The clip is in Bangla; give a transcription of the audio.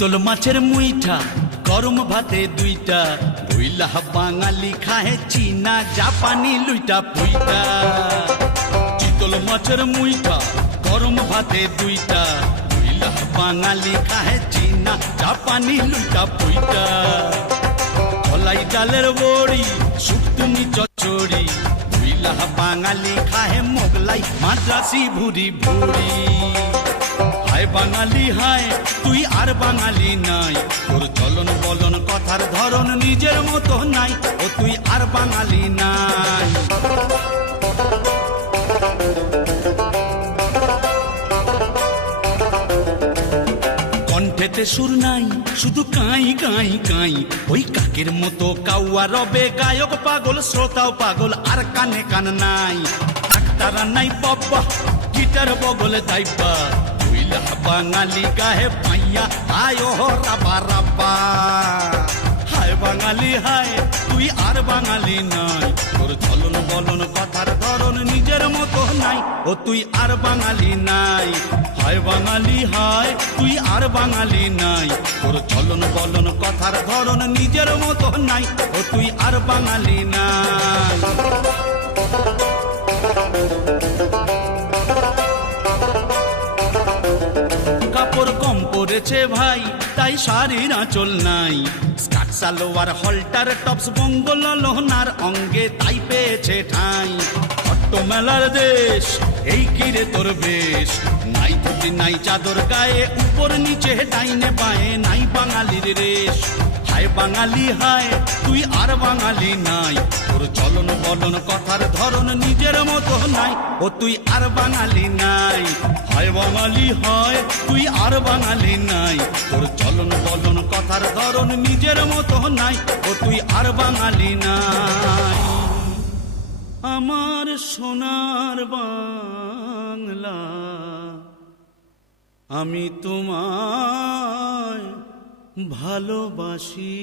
চিতল মাছের মুইঠা গরম ভাতে দুইটা বইলা বাঙালি খাহে চীনা জাপানি লুইটা পুইটা। চিতল মাছের মুইঠা গরম ভাতে দুইটা বইলা বাঙালি খাহে চীনা জাপানি লুইটা পুইটা। কলাই ডালের বড়ি শুক্তুনি চচ্চড়ি বইলা বাঙালি খাহে মোগলাই মাদ্রাসি ভুরি ভুরি। হায় বাঙালি হায় তুই আর বাঙালি নাই, তোর চলন বলন কথার ধরন নিজের মতো নাই, ও তুই আর বাঙালি নাই। কণ্ঠেতে সুর নাই শুধু কাই কাই কাই, ওই কাকের মতো কাউয়া রবে গায়ক পাগল শ্রোতাও পাগল আর কানে কান নাই। ডাক্তারা নাই বাবা গিটার বগলে দাইবা বাঙালি গাহে পাইয়া আয় রাবা রাবা। হায় বাঙালি হায় তুই আর বাঙালি নাই, তোর চলন বলন কথার ধরন নিজের মতো নাই, ও তুই আর বাঙালি নাই। হায় বাঙালি হায় তুই আর বাঙালি নাই, তোর চলন বলন কথার ধরন নিজের মতো নাই, ও তুই আর বাঙালি নাই। কাপড় কম পড়েছে ভাই তাই শাড়ির আঁচল নাই, স্কার্ট সালোয়ার হলটার টপস বঙ্গল লোহনার অঙ্গে তাই পেয়েছে ঠাঁই। অট্ট মেলার দেশ এই কিরে তোর বেশ, নাই ধুতি নাই চাদর গায়ে উপর নিচে ডাইনে বায়ে নাই বাঙালির রেশ। হায় বাঙালি হায় তুই আর বাঙালি নাই, তোর চলন বলন কথার ধরন নিজের মতো নাই, ও তুই আর বাঙালি নাই। হায় বাঙালি হয় তুই আর বাঙালি নাই, তোর চলন বলন কথার ধরন নিজের মতো নাই, ও তুই আর বাঙালি নাই। আমার সোনার বাংলা আমি তোমায় ভালোবাসি।